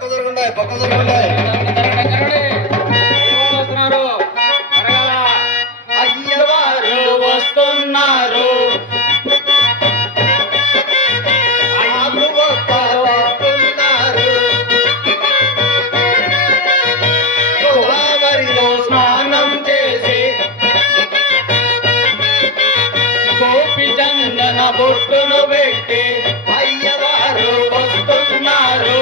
పక్క దొరుకుంటాయి పక్క దొరుకుంటాయి వస్తున్నారు అయ్యవారు వస్తున్నారు గోదావరిలో స్నానం చేసి గోపి చందన బొట్టును పెట్టి అయ్యవారు వస్తున్నారు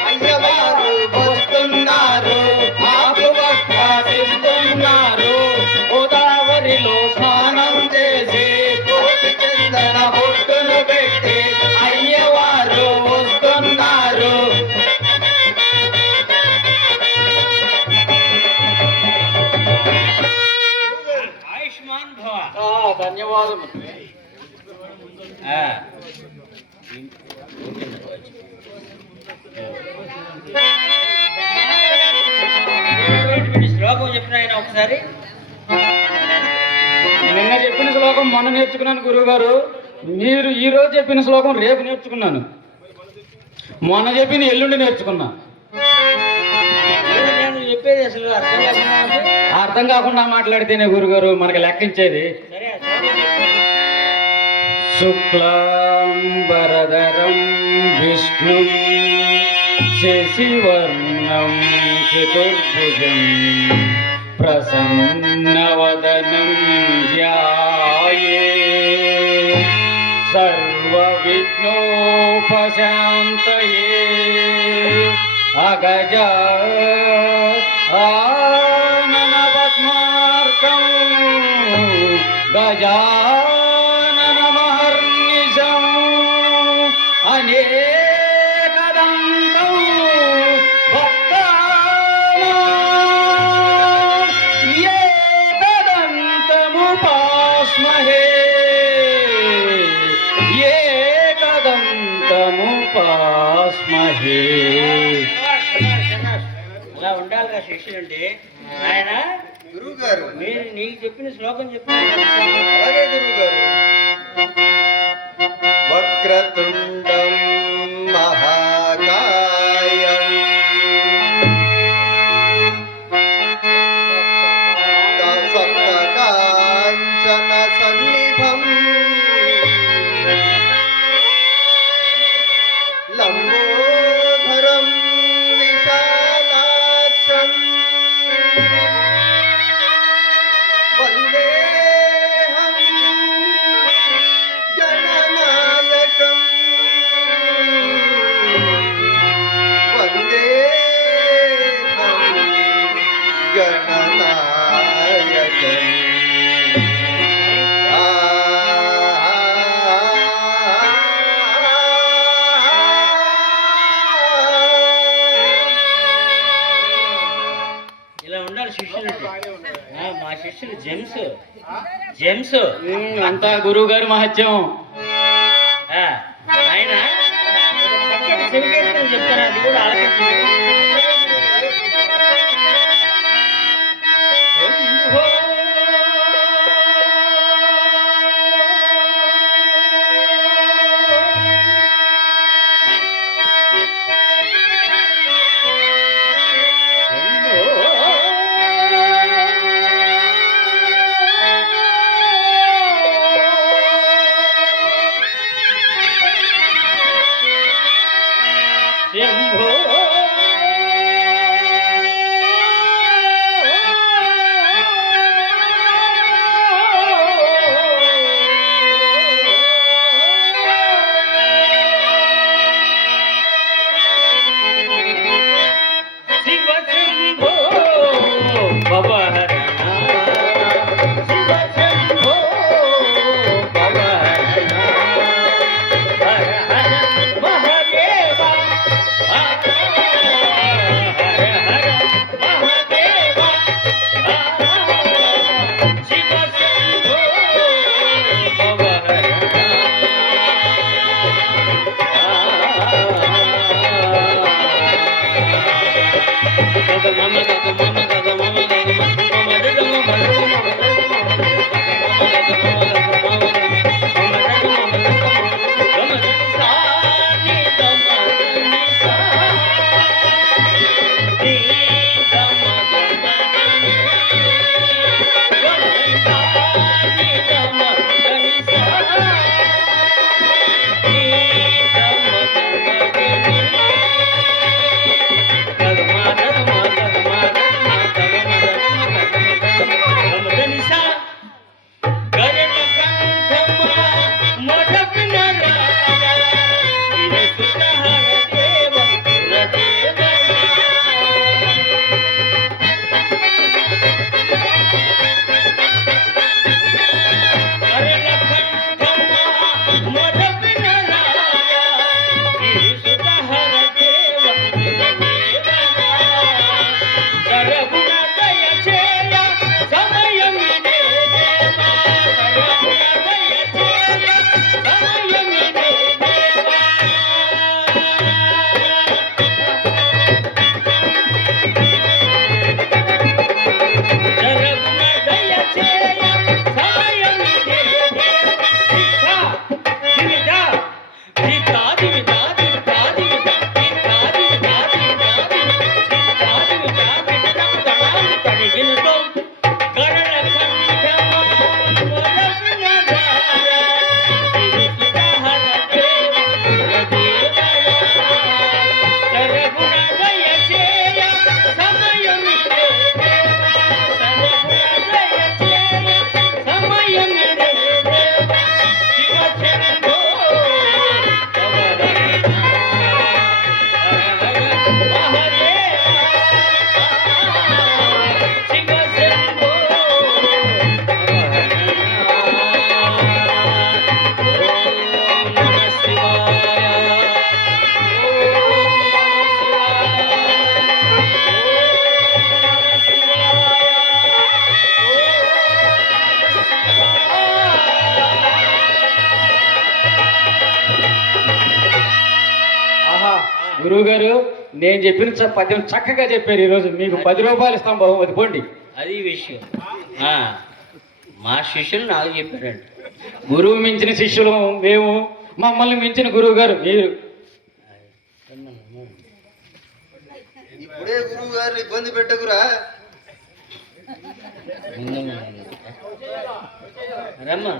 అయ్యవారు వస్తున్నారు ఆపువస్తున్నారు గోదావరిలో స్నానం చేసి కోటి చందన బొట్టును పెట్టి అయ్యవారు వస్తున్నారు ఆయుష్మాన్ భవ ధన్యవాదములు శ్లోకం చెప్పిన ఆయన ఒకసారి నిన్న చెప్పిన శ్లోకం మొన్న నేర్చుకున్నాను గురువు గారు మీరు ఈ రోజు చెప్పిన శ్లోకం రేపు నేర్చుకున్నాను మొన్న చెప్పిన ఎల్లుండి నేర్చుకున్నా చెప్పేది అసలు అర్థం కాకుండా మాట్లాడితేనే గురుగారు మనకి లెక్కించేది శుక్లాంబరధరం విష్ణు శశివర్ణం చతుర్భుజం ప్రసన్నవదనం ధ్యాయే సర్వవిఘ్నోపశాంతయే అగజా ఆనన పద్మార్కం గజాననమహర్నిశం అనేకదంతం భక్తానాం ఏకదంతముపాస్మహే ఏకదంతముపాస్మహే. అలా ఉండాలిగా శిష్యులంటే ఆయన గురువు గారు మీరు నీకు చెప్పిన శ్లోకం చెప్పిన అలాగే గురువు గారు వక్రతుండం మహాకాయం సప్తకాంచన సన్నిభం లంబోధరం విశాలాక్షం వందేహం గణనాయకం వందేహం గణనాయకం ఇలా ఉండాలి శిష్యులు మా శిష్యులు జెమ్స్ జెమ్స్ అంతా గురువు గారి మహత్యం ఆయన చెవికేసుకొని చెప్తాను అది కూడా ఆలకించండి. శంభో గురువు గారు నేను చెప్పిన పద్యం చక్కగా చెప్పారు ఈరోజు. మీకు 10 రూపాయలు ఇస్తాం బహుమతి, పోండి. అది విషయం. ఆ, మా శిష్యులు నాకు చెప్పారండి. గురువు మించిన శిష్యులు మేము, మమ్మల్ని మించిన గురువు గారు మీరు. ఇప్పుడే గురువు గారిని ఇబ్బంది పెట్టకురా. రమ్మా.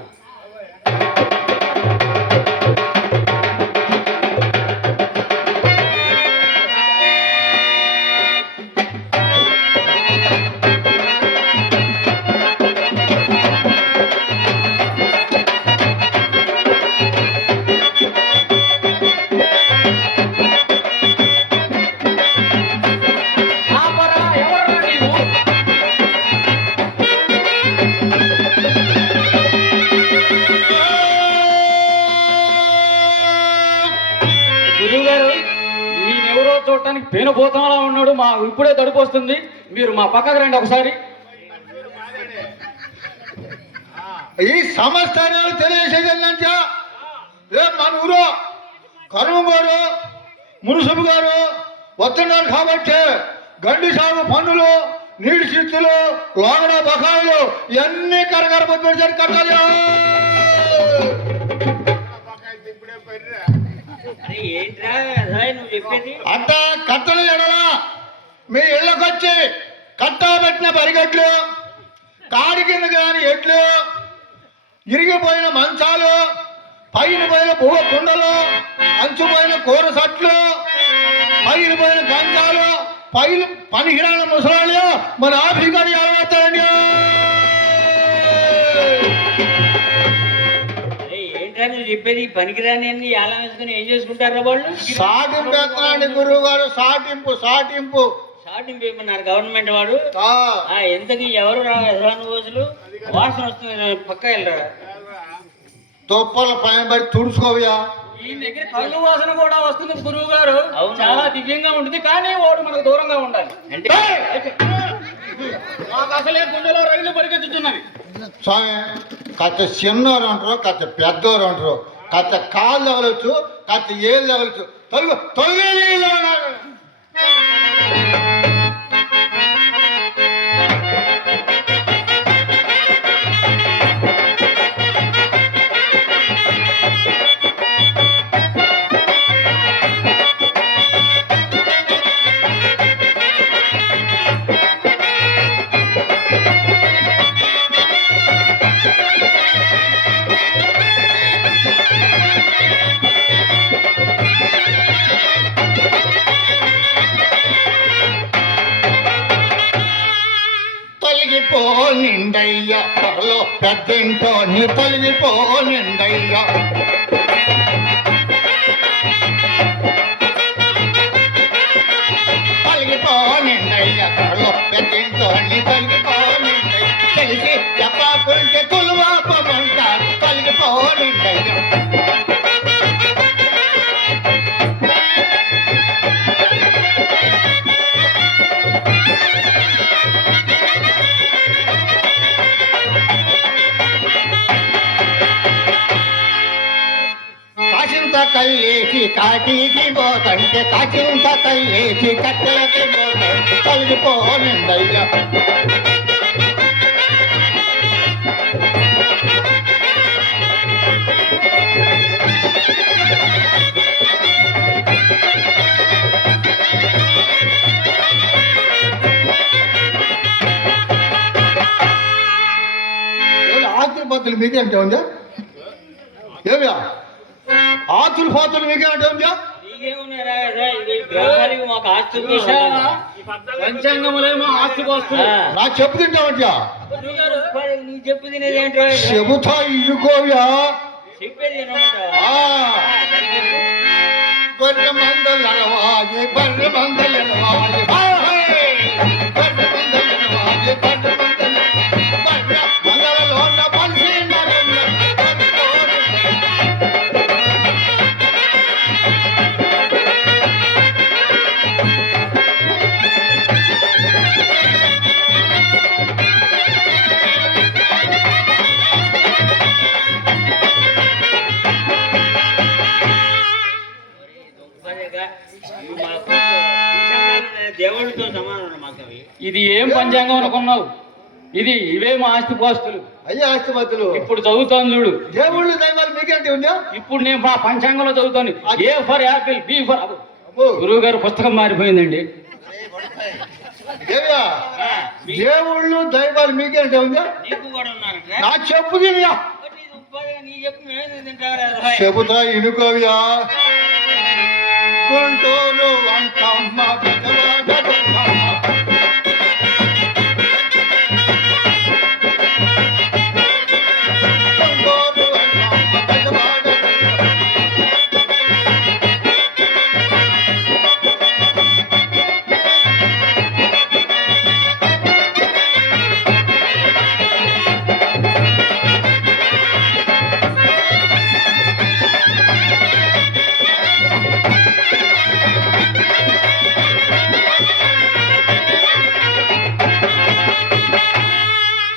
ఆపరా, ఎవర్రా నీవు? గురువు గారు ఈయనెవరో చూడటానికి పేనుభూతంలా ఉన్నాడు. మా ఇప్పుడే తడుపు వస్తుంది. మీరు మా పక్కకు రండి ఒకసారి. ఈ సమస్తాన్ని తెలియజేసేది ఏంటంటే రేపు మన ఊరు కరువు గారు మునుసుపు గారు వస్తున్నారు కాబట్టి గండి సాగు పన్నులు, నీటి చిత్తులు, లోగడ బకాయిలు ఇవన్నీ కరగరపతి పెడితే కట్టాలి. అరే ఏంట్రా రాయ్ నువ్వు చెప్పేది? అంత కట్టలు ఎడలా మీ ఇళ్ళకొచ్చి కట్టా పెట్టిన పరిగెట్లు, కాడి కింద కాని ఎట్లు, ఇరిగిపోయిన మంచాలు, పైన పోయిన పువ్వు కుండలు, అంచుపోయిన కూర సట్లు, పైన పోయిన గంజాలు, పైలు పనికిరాని ముసలాళ్ళు మన ఆఫీస్ గారి అలవాతాయండి. అరే ఏంట్రా నువ్వు చెప్పేది? పనికిరాని అన్ని ఎలా వేసుకుని ఏం చేసుకుంటారా వాళ్ళు? సాటింపు ఎత్తనాండి గురువు గారు, సాటింపు సాటింపు షార్టింగ్ పేయమన్నారు గవర్నమెంట్ వాడు. ఆ, ఎంతకి ఎవరు రాను రోజులు వాసన వస్తుంది, పక్క వెళ్ళరా. తుప్పల పైన పడి తుడుచుకోవయా. ఈ దగ్గర కళ్ళు వాసన కూడా వస్తుంది గురువు గారు. అవునా? చాలా దివ్యంగా ఉంటుంది, కానీ వాడు మనకు దూరంగా ఉండాలి. అంటే మాకు అసలే గుండెలో రైలు పరిగెత్తుతున్నవి. స్వామి కాస్త చిన్నవారు అంటారు, కాస్త పెద్దవారు అంటారు, కాస్త కాళ్ళు తగలచ్చు, కాస్త ఏళ్ళు తగలచ్చు. తొలగి తొలగి తొలగిపో నిండయ్య త్వరలో పెద్దింటో నీ తొలగిపో నిండయ్య. తొలగిపో నిండయ్య త్వరలో పెద్దింటో నీ తొలగిపో నిండయ్య. తెలిసి చెప్పకుంటే తులువాపమంటారు. తొలగిపో నిండయ్య. కాసింత కల్లేసి కాటికి పోతంటే, కాసింత కల్లేసి కట్టెలకి పోతంటే తొలగిపోనిందయ్యా. ఆస్తుల పాత్రలు మీకేంటే ఉందా? ఏమియా ఆస్తుల పాత్రలు మీకేంటే ఉందా? నీకేమున్నారా గ్రహానికి మాకు ఆస్తి పంచాంగములేమో ఆస్తి పోస్తుంది. నా చెప్పు తింటామంటా నీ చెప్పు తినేది ఏంటో చెబుతా ఇనుకోవ్యా. చెప్పేది గొర్రె మందలనవాయి బర్రె మందలనవాయి బర్రె మందలనవాయి బర్రె మందలలో పలిసి ఇది ఏం పంచాంగం అనుకున్నావు? ఇవే మా ఆస్తిపాస్తులు. అయ్యా ఆస్తిపత్రులు ఇప్పుడు చదువుతాను చూడు. దేవుళ్ళు దైవాలు మీకేంటి ఉందా? ఇప్పుడు నేను మా పంచాంగంలో చదువుతాను. A for apple, B for అబ్బో, గురువు గారు పుస్తకం మారిపోయిందండి. దేవ్యా, దేవుళ్ళు దైవాలు మీకేంటి ఉందా? నీకు కూడా ఉన్నారంటే నా చెప్పు తినయా, నీ చెప్పు నేను తింటారా? చెబుతా ఇనుకోవ్యా. గుంటూరు అంకమ్మ పెద్దవాడ దుర్గమ్మ. గుంటూరు అంకమ్మ పెద్దవాడ దుర్గమ్మ.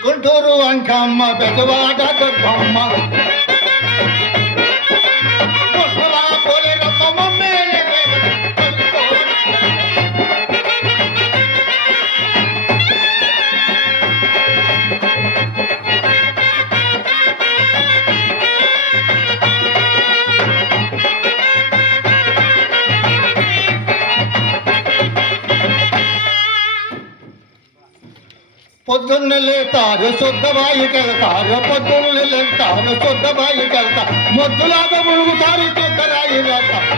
గుంటూరు అంకమ్మ పెద్దవాడ దుర్గమ్మ. గుంటూరా పోలేరమ్మ మమ్మేలే దేవత. పొద్దున్న లేతారు శుద్ధవాయుకెళ్తారు, పొద్దున్న లేతారు శుద్ధవాయుకెళ్తారు, మొద్దులాగా మురుగుతారు శుద్ధరాయి వెళ్తారు.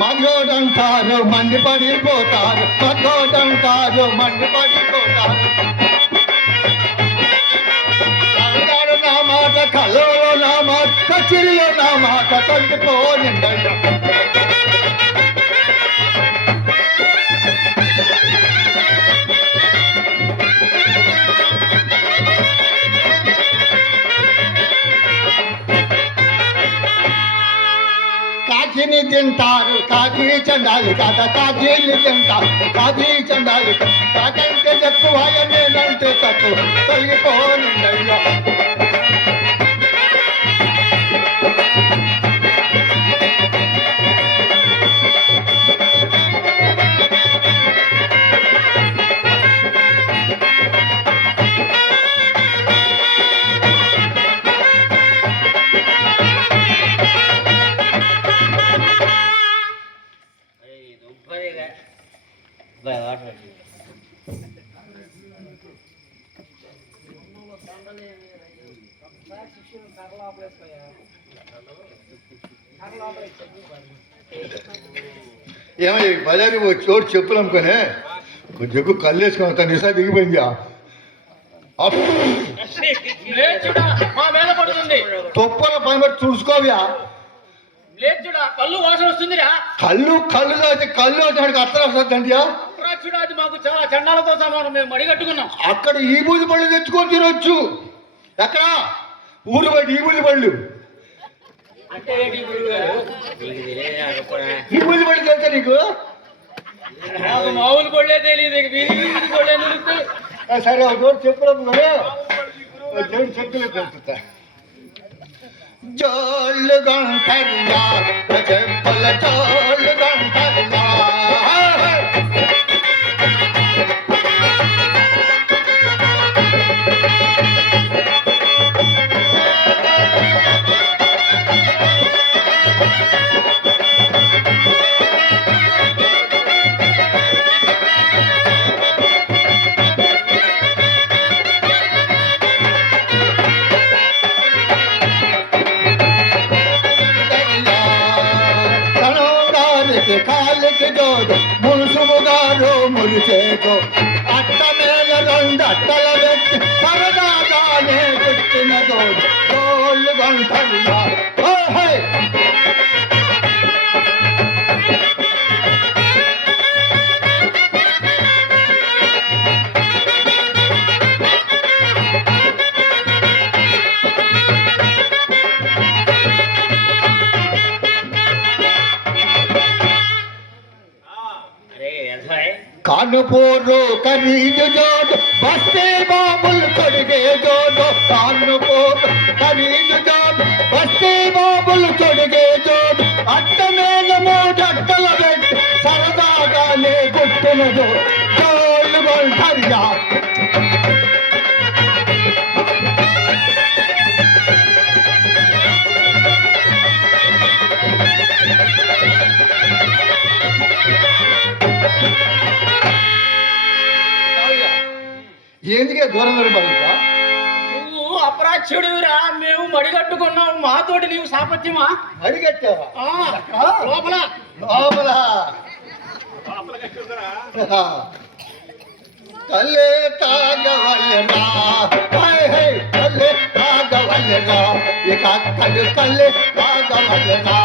మగోడంటారు మండిపడిపోతారు, మగోడంటారు మండిపడిపోతారు. కళ్ళాడు నా మాట, కళ్ళలో నా మాట, కచిరిలో నా మాట తగ్గిపోనిండయ్యా. కాకిని తింటారు కాకి చండాలి కదా, కాకీలు తింటారు కాకి చండాలి. కాకంటే ఎక్కువ నేనంటే తక్కువ తొలగిపోనిండయ్యా. ఏమయ్య బజారు చోటు చెప్పులు అమ్ముకొని కొంచెం ఎక్కువ కళ్ళు వేసుకొని వస్తాను. నిసా దిగిపోయిందా? మా మీద పడుతుంది. తొప్పల పని బట్టి చూసుకోవ్యా. కళ్ళు వాసన వస్తుందిరా. కళ్ళు కళ్ళు తాగితే కళ్ళు వచ్చినాడికి అత్తలు వస్తుందండియా. అది మాకు చాలా చండాలతో సమానం. మేము మడిగట్టుకున్నాం. అక్కడ ఈ బూజి పళ్ళు తెచ్చుకొని తినొచ్చు. ఎక్కడ ఊరు బయట ఈ బూజి పళ్ళు, అంటే ఏంటి గురువు గారు? ఈ బూజి పళ్ళు తెలుసా నీకు? నాకు మామూలు కొళ్ళే తెలియదు. వీధి కొళ్ళే తెలుస్తుంది. సరే ఒక రోజు చెప్పులు దేవుడు చెప్పులు తెలుస్తా. జోళ్ళు గంటల్లా చెప్పుల జోళ్ళు గంటల్లా. కాలికి జోడు మునుసుముగారు మురిచేదో అట్ట మీద రెండు అట్టల పెట్టి సరదాగానే పెట్టిన జోడు జోళ్ళు గంటల్లా. कानपुर खरीद जोड़ बस्ते बाबुल तोड़गे जोड़ कानपुर खरीद जोड़ बस्ते बाबुल तोड़गे जोड़ अट्ट मेल मूडल सरदा गाले गुट्टन जो जोल गोल धरिया ఎందుకే దూరం బాగుంటా నువ్వు అపరాధ్యుడివిరా, మేము మడిగట్టుకున్నావు, మాతోటి నీవు సాపత్యమా? అడిగట్టావా లోపల లోపల కల్లే తాగవల్లనా కల్లే తాగవల్లనా ఇక కల్లే తాగవల్లనా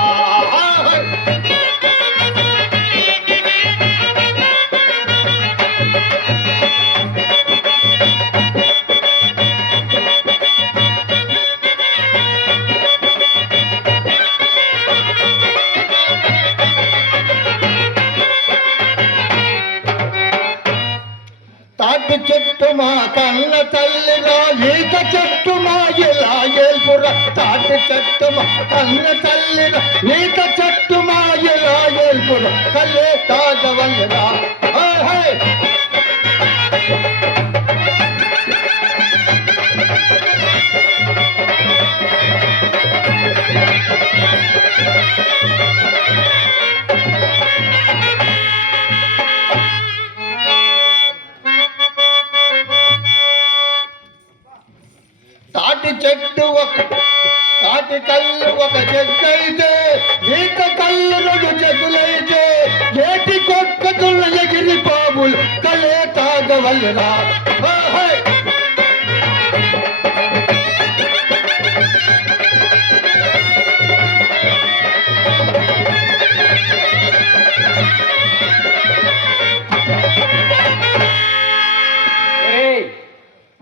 తాటి చెట్టు మా కన్న తల్లిరా ఈత చెట్టు మా ఇలా ఏల్పురా తాటి చెట్టు మా కన్న తల్లిరా ఈత చెట్టు మా ఇలా ఏల్పురా కల్లే తాగవల్లరా తాటి చెట్టు ఒక తాటి కళ్ళు ఒక చెట్టయితే ఈత కళ్ళు రెండు చెట్టులైతే ఏటి కొక్కతున్న ఎగిరి పాములు కలే తాగవల్లరా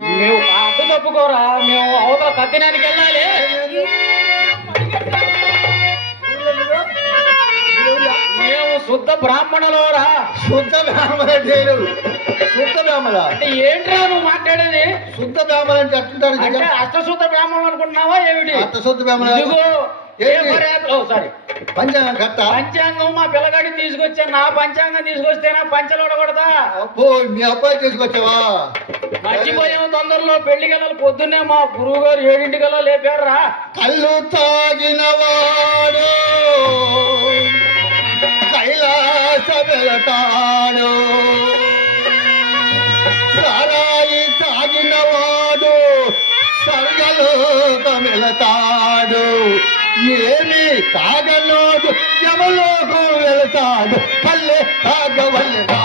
మేము అడ్డు తప్పుకోరా, మేము అవతల కత్తినానికి వెళ్ళాలి. మేము శుద్ధ బ్రాహ్మణులోరా. శుద్ధ బ్రాహ్మణ శుద్ధ బ్రాహ్మణ అంటే ఏంట్రా నువ్వు మాట్లాడేది? శుద్ధ బ్రాహ్మణ అంటే అట్లుంటారు అంటే అష్టశుద్ధ బ్రాహ్మణులు అనుకుంటున్నావా ఏమిటి? అష్టశుద్ధ బ్రాహ్మణ సారీ పంచాంగం కట్ట పంచాంగం మా పిల్లగాడిని తీసుకొచ్చా, నా పంచాంగం తీసుకొస్తేనా పంచలు ఉడకూడదా? అబ్బో మీ అబ్బాయి తీసుకొచ్చావా? మర్చిపోయాము తొందరలో పెళ్లికి వెళ్ళాలి. పొద్దున్నే మా గురువు గారు 7 లేపారా. కళ్ళు తాగినవాడు కైలాస వెళతాడు సారాయి తాగినవాడు స్వర్గలోకం వెళతాడు ఏమి తాగనోడు యమలోకం వెళతాడు కల్లే తాగవల్లరా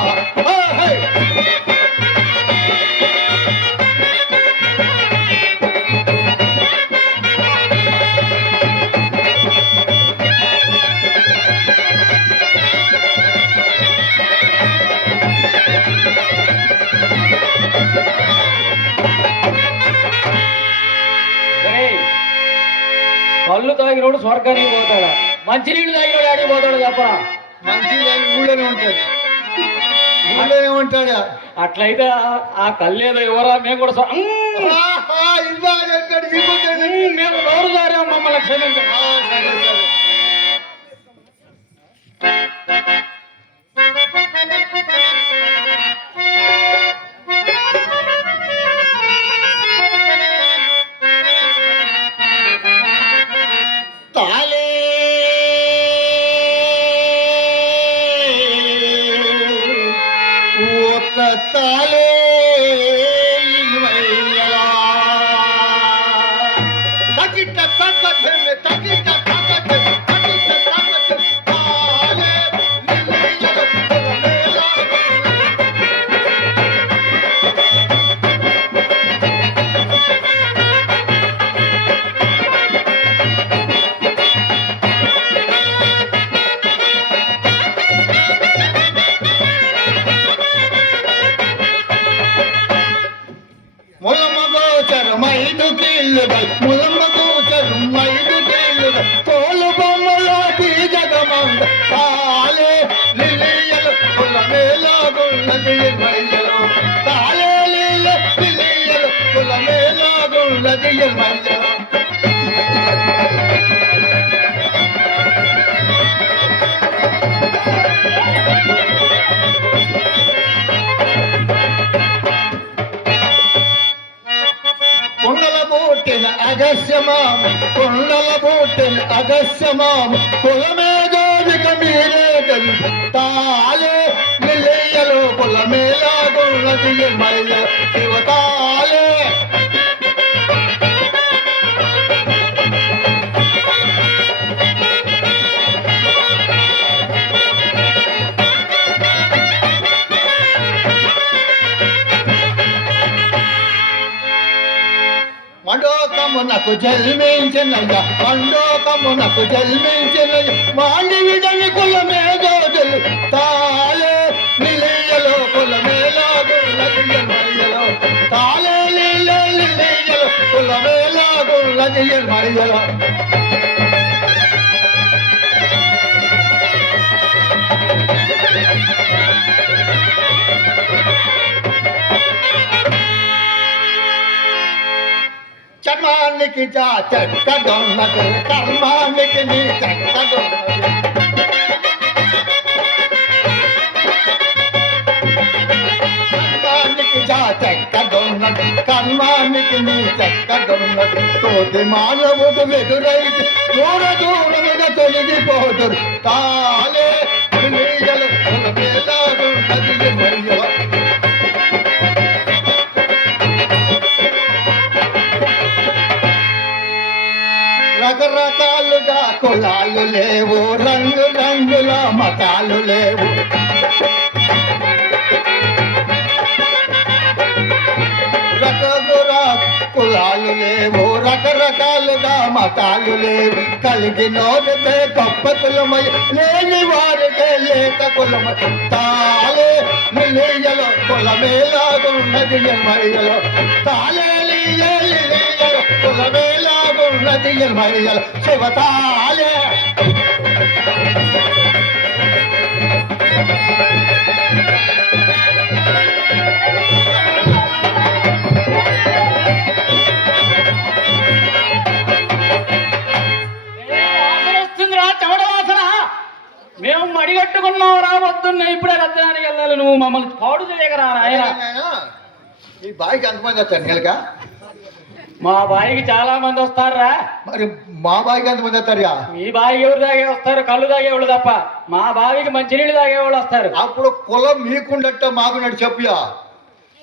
కళ్ళు తాగినోడు స్వర్గానికి పోతాడా? మంచినీళ్ళు తాగినోడు ఆడికి పోతాడు తప్ప. మంచి ఊళ్ళోనే ఉంటాడు, ఊళ్ళోనే ఉంటాడా? అట్లయితే ఆ కళ్ళేదో ఎవరా? మేము కూడా మేము నోరు దారా, మమ్మల్ని క్షమించండి. తాలే ఒక తాలే తగిట తగ్గ తగిట తగ్గ తగిట తగ్గ తాలే మైదు కీళ్ళుగల్ ములమ్మకు మైదు కీళ్ళుగల్ తోలు బొమ్మలాటి జగమంద తాలే లిలియలు కుల మేలాగుల్ మేలాగున్నది మైయలో తాళేలీల పిలియలు కుల మేలాగున్నది మైయలో అగస్యమాము కొండల బూటెల అగస్యమాము కులమేదోదిక మీరే తెలుసు తాలే నిలయలో కులమేలాగున్నది మయ్య శివతాలే మండోకమునకు జన్మించినయ్య మండోకమునకు జన్మించినయ్య మాండవిడని కులమేదోదులు తాలే నిలయలో కులమేలాగున్నది మయ్యలో తాలే నిలయలో కులమేలాగున్నది మయ్యలో చర్మానికి చా చెక్కడున్నది కర్మానికి నీ చెక్కడున్నది చర్మానికి చా చెక్కడున్నది కర్మానికి నీ చెక్కడున్నది తోటి మానవుడు ఎదురైతే దూర దూరముగా తొలగిపోదురు తాలే నీయలు కులమేలాగున్నది మయ్యలో రకరకాలుగా కులాలు లేవు రంగు రంగుల మతాలు లేవు కులాలు లేవు రకరకాలుగా మతాలు లేవు కలిగినోడితే గొప్ప కులమై లేని వారికే లేక కులమ తాలే నిలయలో కులమేలాగున్నది మయ్యలో తాలే కులమేలాగున్నది మయ్యలో శివతాలే మేము మడిగట్టుకున్నావు రావద్దున్నా ఇప్పుడే రద్దానికి వెళ్ళాలి నువ్వు మమ్మల్ని పాడు చేయగరా ఆయన ఈ బాయికి ఎంతమంది వస్తారు నెలగా మా బాయికి చాలా మంది వస్తారా మరి మా బాయికి ఎంతమంది వస్తారుగా మీ బావికి ఎవరు తాగే వస్తారు కళ్ళు తాగేవాళ్ళు తప్ప మా బావికి మంచినీళ్ళు తాగేవాళ్ళు వస్తారు అప్పుడు కులం మీకుండట మాకున్నట్టు చెప్పుయా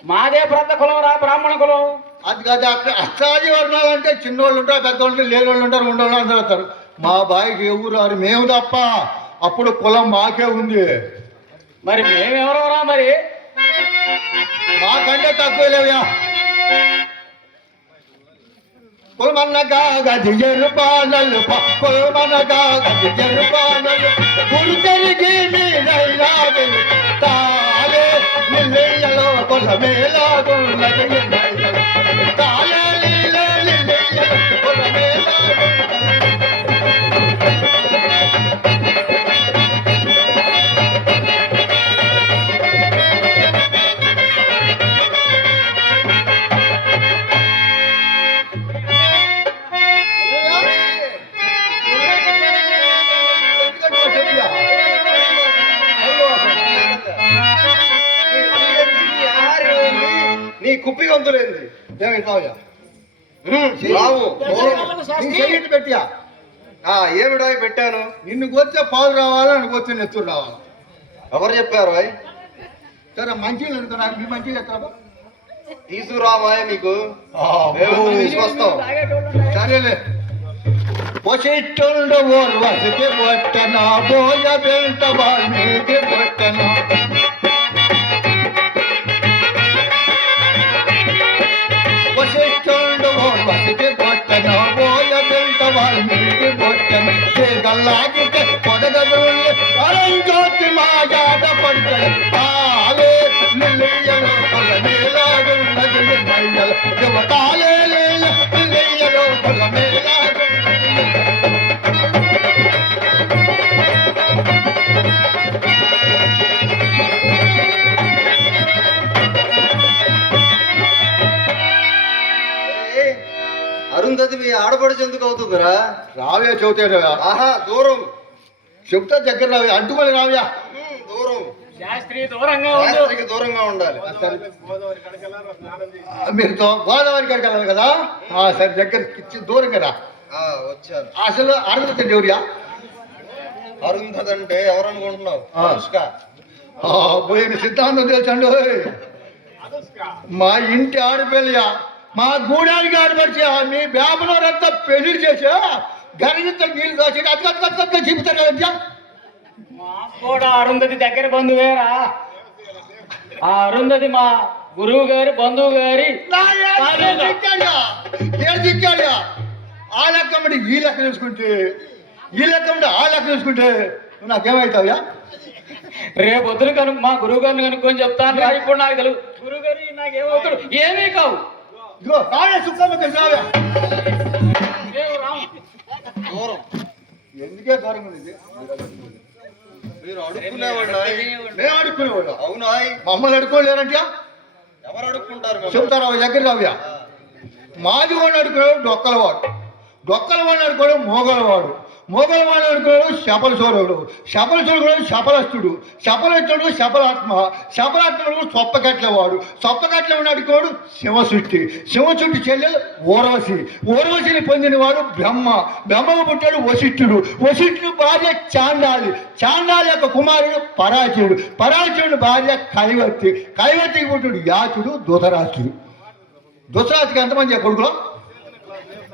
మాదే ప్రాంత కులం రా బ్రాహ్మణ కులం అది కాదు అక్కడ అష్టాది వర్ణాలు అంటే చిన్నోళ్ళు ఉంటారు పెద్దవాళ్ళు లేని వాళ్ళు ఉంటారు ఉండేవాళ్ళు అందరూ వస్తారు మా బాయికి ఎవరు రారు మేము తప్ప అప్పుడు కులం మాకే ఉంది మరి మేమెవరవరా మరి మాకంటే తక్కువ లేవయా కులమనగా గది ఎరుపానలు కులమనగా గది ఎరుపానలు గురు తిరిగి మీరైనా తాలే నిలయలో కులమేలాగున్నది తాలే నిలయలో కులమేలాగున్నది నీ కుప్పి గొంతులేంది పెట్టియా ఏమిడో పెట్టాను నిన్ను కొచ్చే పాలు రావాలా నన్ను కొచ్చే నెత్తురు రావాలా ఎవరు చెప్పారు అయ్ సరే మంచిగా అనుకున్నా మీ మంచిగా ఎక్కడ తీసుకురావాయ్ మీకు తీసుకొస్తాం సరేలే పొసిట్టుండ ఓర్వసికి పొట్టన బోయ బెంట బాల్మీకి పొట్టన పొసిట్టుండ ఓర్వసికి పొట్టన బోయ బెంట బాల్మీకి పొట్టన గల్లాగితే పొదగలు అరంజ్యోతి మాయాట పడతాయి తాలే నిలయలో పొలమేలాగున్నది మయ్యలో యువతాలే నిలయలో పొలమేలాగున్నది అరుంధతి మీ ఆడపడుచు ఎందుకు అవుతుందిరా? రావ్యా చెబుతారా? ఆహా, దూరం. చెప్తా దగ్గర రావ్యా, అడ్డుకొని రావ్యా. దూరం. శాస్త్రి దూరంగా ఉండు. శాస్త్రికి దూరంగా ఉండాలి. మీరు గోదావరి కాడికి వెళ్ళాలి కదా, సరే దగ్గర దూరం కదా. వచ్చాను. అసలు అరుంధతి ఎవరియా? అరుంధతి అంటే ఎవరు అనుకుంటున్నావు? పోయిన సిద్ధాంతం తెలుసండి. మా ఇంటి ఆడపిల్లయా, మా గూడానికి ఆడపడిచా, మీ బ్యాబులోరంతా పెళ్లి చేసా గరిగిత నీళ్ళు దోసి అతక చెబుతారు కదయ్యా. మాకు కూడా అరుంధతి దగ్గర బంధువేరా. ఆ అరుంధతి మా గురువు గారి బంధువు గారి దిక్కాడా. ఆ లెక్కమ్మడి ఈ లెక్క చూసుకుంటే, ఈ లెక్కమ్మడి ఆ లెక్క చూసుకుంటే నువ్వు నాకేమవుతావుయా? రేపు వద్దులు మా గురువు గారిని కనుక్కొని చెప్తాను రా. ఇప్పుడు నాకు తెలుగు గురువు గారు నాకేమవుతాడు, ఏమీ కావు. ఇదిగో రావే సుఖం రావే. దూరం. ఎందుకే దూరం ఉంది? మీరు అడుక్కునేవాడు. మేము అడుక్కునేవాడు. అవునా? మమ్మల్ని అడుక్కోలేరంటే ఎవరు అడుక్కుంటారు? చెబుతారా దగ్గర రావ్యా. మాది వాడిని అడుకునేవాడు డొక్కలవాడు, డొక్కలవాడిని అడుకోవడం మోగలవాడు, మోగలవాడిని అడుకునేవాడు శపల చోరుడు, శపల చోరుడు శపలస్తుడు, శపలస్తుడు శపలాత్మ, శపలాత్ముడు సొప్పకట్లవాడు, సొప్పకట్లవాడిని అడుకోవాడు శివసృష్టి, శివసృష్టి చెల్లెలు ఊర్వశి, ఊర్వశిని పొందినవాడు బ్రహ్మ, బ్రహ్మకు పుట్టాడు వశిష్ఠుడు, వశిష్ఠుడు భార్య చాండాలి, చాండాలి యొక్క కుమారుడు పరాచయుడు, పరాచయుడు భార్య కైవర్తి, కైవర్తికి పుట్టాడు యాచుడు ధృతరాష్ట్రుడు. ధృతరాష్ట్రుడికి ఎంతమంది కొడుకులో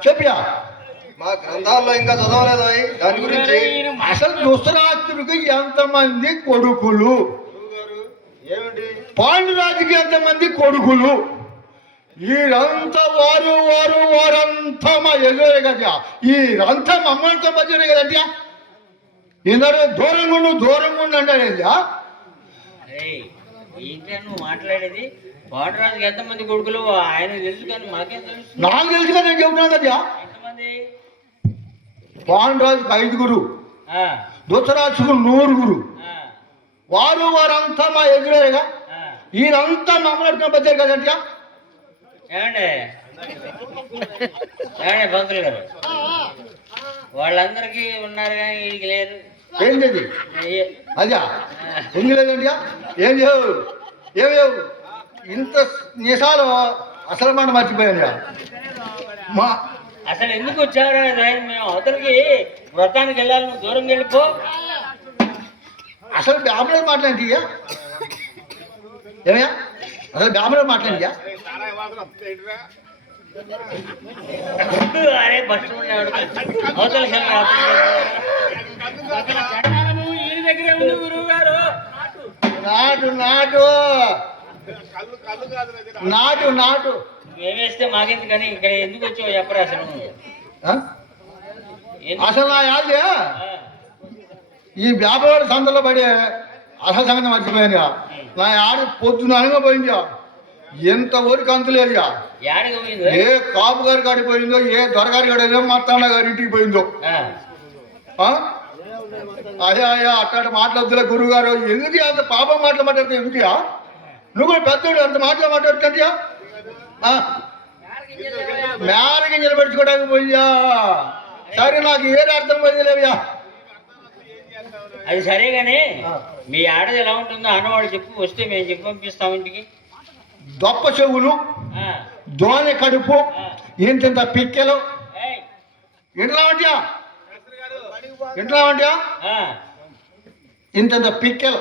చెప్పియా? మా గ్రంథాల్లో ఇంకా చదవలేదు దాని గురించి. అసలు ధృతరాష్ట్రుడికి ఎంతమంది కొడుకులు? ఏమిటి? పాండురాజుకి ఎంతమంది కొడుకులు? వీరంతా వారంతా మా ఎదురే కదా, వీరంతా మమ్మల్తో మధ్యనే కదయ్యా. ఈనాడు దూరంగా ఉండు అంటాడయ్యా. ఏంటంటే నువ్వు మాట్లాడేది? పాండురాజుకి ఎంతమంది కొడుకులు ఆయన తెలుసు, కానీ మాకేం తెలుసు? నాకు తెలుసు కదా, నేను చెబుతున్నాను కదా. ఎంతమంది? పాండురాజుకి 5గురు, ధృతరాష్ట్రుకు 100గురు, వారంతా మా ఎదురేగా, వీరంతా మమ్మల్ని మధ్య కదయ్యా. ఏమండే పంతులు గారు, వాళ్ళందరికీ ఉన్నారు కానీ వీడికి లేరు. ఏంటది అదా? ఎందుకు లేదండి? ఏం చేయవు, ఏమేవు ఇంత నిశాలు అసలు మాట మర్చిపోయాను. మా అసలు ఎందుకు వచ్చారు? మేము అవతలకి వ్రతానికి వెళ్ళాలి, నువ్వు దూరం వెళ్ళిపో. అసలు బ్యాబులో మాట్లాడియా? ఏమయ్యా అసలు బ్యాబులో మాట్లాడియా? అరే బస్సు ఉన్నాడు అవతలకి గురువు గారు. నాటు నాటు నాటు నాటు మేమేస్తే మాకెందుకు, కానీ ఇక్కడ ఎందుకు వచ్చావు చెప్పరా అసలు? అసలు నా యాదే ఈ వ్యాపార సంతలో పడే అసలు సంగతి మర్చిపోయాను. నా ఆడ పొద్దున అనగా పోయిందా, ఎంత ఊరికి అంతులేదుగా. ఏ కాపు గారి కాడికి పోయిందో, ఏ దొరగారి కాడో, మత్తాండ గారి ఇంటికి పోయిందో. అయ్యా అయ్యా అట్ట మాట్లాడుతులే గురువు గారు. ఎందుకు అంత పాపం మాట్లాడితే ఎందుకుయా? నువ్వు కూడా పెద్దోడు అంత మాట్లాడుతుంటా? మేరకి నిలబెట్టుకోవడానికి పోయా. సరే నాకు ఏది అర్థం పోయింది లేవయా. అది సరేగానే మీ ఆడది ఎలా ఉంటుందో అన్నవాడు చెప్పు, వస్తే మేము చెప్పి పంపిస్తాం ఇంటికి. దొప్ప చెవులు, దోనె కడుపు, ఇంత పిక్కెలు, ఇంట్లో ఉంటా ఇంత పిక్కెలు,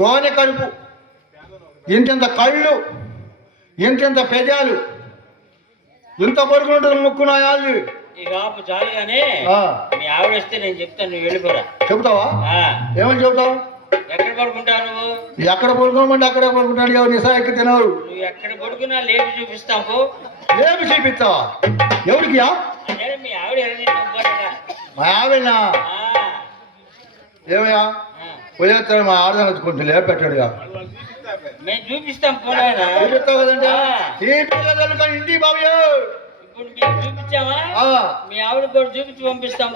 దోనె కడుపు, ఇంత కళ్ళు, ఇంత పెదాలు, ఇంత కొడుకు ఉంటుంది ముక్కు నా యాళ్ళు. ఇక ఆపు చాలుగానే. మీ ఆవిడ వస్తే నేను చెప్తాను, నువ్వు వెళ్ళిపోరా. చెబుతావా? ఏమని చెబుతావు? ఎక్కడ పడుకుంటావు నువ్వు? ఎక్కడ పడుకోమంటే అక్కడే పడుకుంటాడు. ఎవరు నిశా ఎక్కి తినవు. నువ్వు ఎక్కడ పడుకున్నా లేపి చూపిస్తాము. లేపి చూపిస్తావా? ఎవరికియా? అదే మీ ఆవిడ ఎవరైనా. మా ఆవిడనా? ఏమయ్యా పోయేస్తాడు మా ఆడదాన్ని వచ్చుకుంటే లేపెట్టాడుగా. మేము చూపిస్తాం పోలేనా? చూపిస్తావు కదండి. ఇంటి బాబు ఇప్పుడు మేము చూపించామా? మీ ఆవిడ కూడా చూపించి పంపిస్తాము.